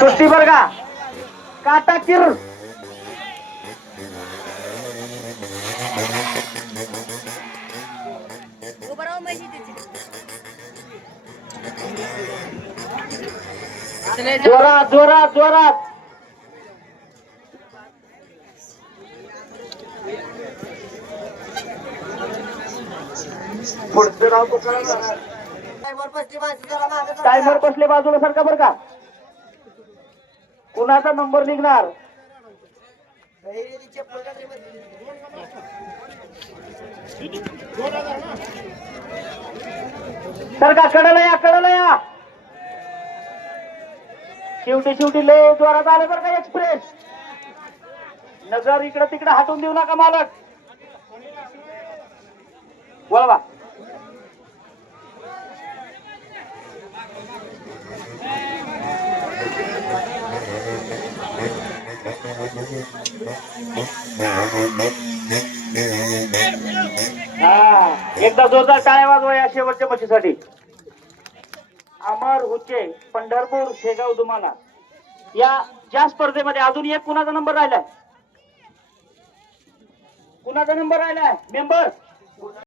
कुस्ती बर का? काटा किर जोरात जोरात जोरात? टायमर बसले बाजूला सारखा बर का? कुणाचा नंबर निघणार? तर का कडला या कडला या. शेवटी शेवटी लय द्वारात आलं बरं का एक्सप्रेस. नजर इकडं तिकडं हटवून देऊ नका मालक. वळवा एकदा जोरदार टाळ्या वाजवा या शेवटच्या बशीसाठी अमर हुचे पंढरपूर शेगाव तुम्हाला या ज्या स्पर्धेमध्ये अजून एक कुणाचा नंबर राहिलाय? कुणाचा नंबर राहिलाय? मेंबर